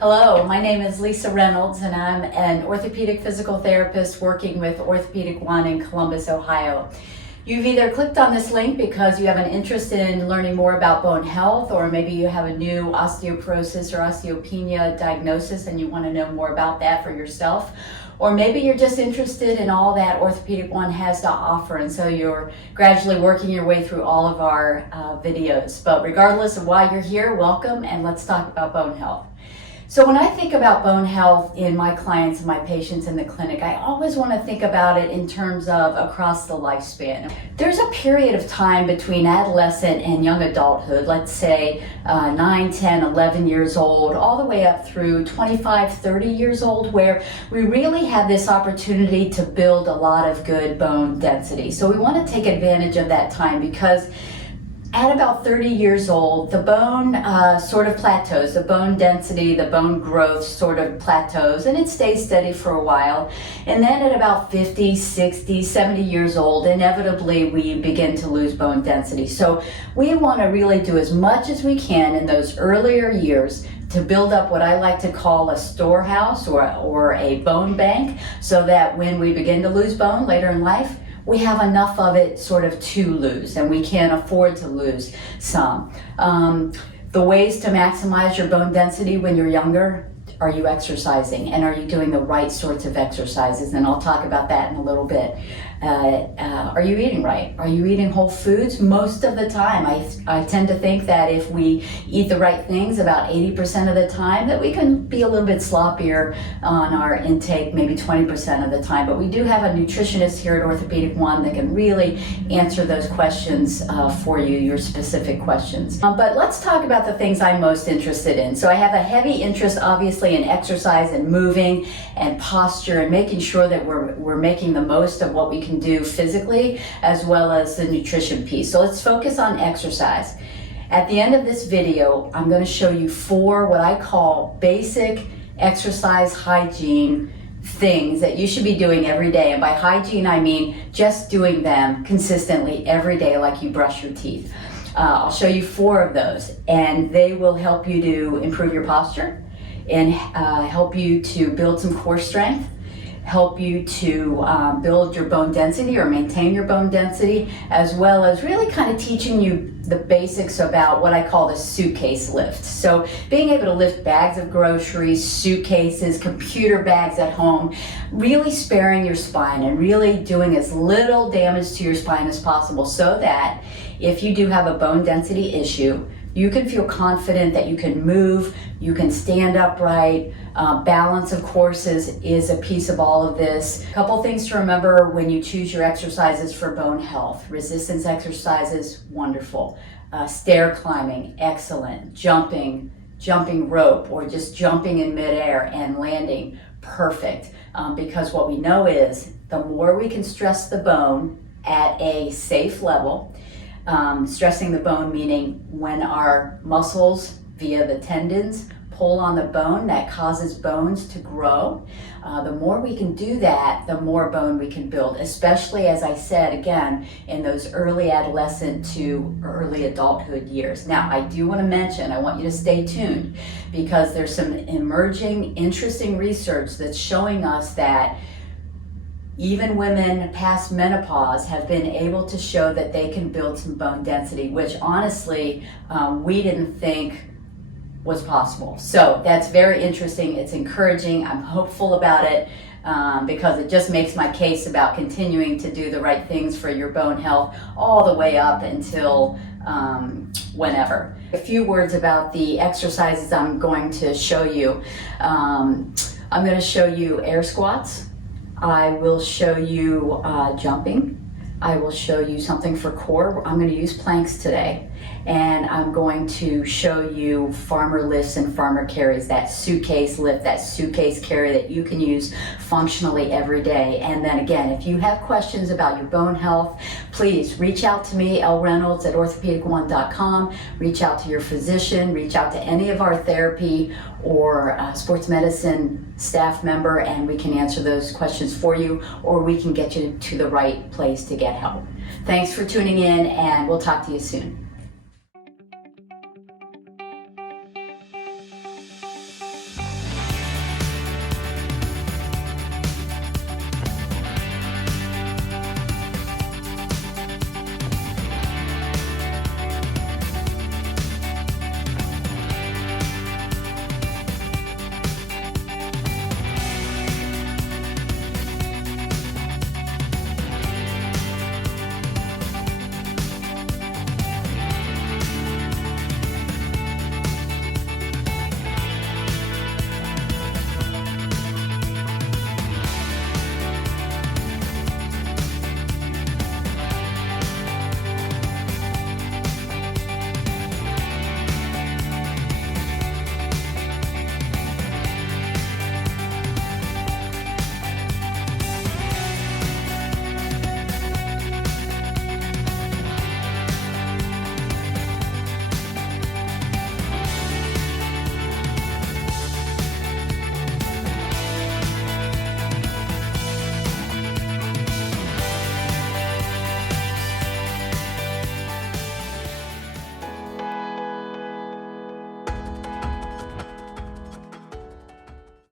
Hello, my name is Lisa Reynolds and I'm an orthopedic physical therapist working with Orthopedic One in Columbus, Ohio. You've either clicked on this link because you have an interest in learning more about bone health, or maybe you have a new osteoporosis or osteopenia diagnosis and you want to know more about that for yourself. Or maybe you're just interested in all that Orthopedic One has to offer, and so you're gradually working your way through all of our videos. But regardless of why you're here, welcome, and let's talk about bone health. So when I think about bone health in my clients and my patients in the clinic, I always want to think about it in terms of across the lifespan. There's a period of time between adolescent and young adulthood, let's say 9, 10, 11 years old, all the way up through 25, 30 years old, where we really have this opportunity to build a lot of good bone density. So we want to take advantage of that time because at about 30 years old, the bone sort of plateaus, the bone density, the bone growth sort of plateaus, and it stays steady for a while. And then at about 50, 60, 70 years old, inevitably we begin to lose bone density. So we want to really do as much as we can in those earlier years to build up what I like to call a storehouse or a bone bank, so that when we begin to lose bone later in life, we have enough of it sort of to lose, and we can't afford to lose some. The ways to maximize your bone density when you're younger: are you exercising, and are you doing the right sorts of exercises? And I'll talk about that in a little bit. Are you eating right? Are you eating whole foods? Most of the time, I tend to think that if we eat the right things about 80% of the time, that we can be a little bit sloppier on our intake, maybe 20% of the time. But we do have a nutritionist here at Orthopedic One that can really answer those questions for you, your specific questions. But let's talk about the things I'm most interested in. So I have a heavy interest, obviously, in exercise and moving and posture and making sure that we're making the most of what we can do physically, as well as the nutrition piece. So let's focus on exercise. At the end of this video, I'm going to show you 4 what I call basic exercise hygiene things that you should be doing every day. And by hygiene, I mean just doing them consistently every day, like you brush your teeth. I'll show you 4 of those, and they will help you to improve your posture and help you to build some core strength, help you to build your bone density or maintain your bone density, as well as really kind of teaching you the basics about what I call the suitcase lift. So being able to lift bags of groceries, suitcases, computer bags at home, really sparing your spine and really doing as little damage to your spine as possible, so that if you do have a bone density issue, you can feel confident that you can move, you can stand upright. Balance, of course, is a piece of all of this. A couple things to remember when you choose your exercises for bone health. Resistance exercises, wonderful. Stair climbing, excellent. Jumping rope, or just jumping in midair and landing, perfect. Because what we know is the more we can stress the bone at a safe level, stressing the bone meaning when our muscles via the tendons pull on the bone, that causes bones to grow. The more we can do that, the more bone we can build, especially, as I said, again, in those early adolescent to early adulthood years. Now, I do want to mention, I want you to stay tuned, because there's some emerging, interesting research that's showing us that even women past menopause have been able to show that they can build some bone density, which honestly, we didn't think was possible. So that's very interesting. It's encouraging. I'm hopeful about it because it just makes my case about continuing to do the right things for your bone health all the way up until whenever. A few words about the exercises I'm going to show you. I'm going to show you air squats. I will show you jumping. I will show you something for core. I'm going to use planks today. And I'm going to show you farmer lifts and farmer carries, that suitcase lift, that suitcase carry that you can use functionally every day. And then again, if you have questions about your bone health, please reach out to me, lreynolds at orthopedic1.com. Reach out to your physician, reach out to any of our therapy or sports medicine staff member, and we can answer those questions for you, or we can get you to the right place to get help. Thanks for tuning in, and we'll talk to you soon.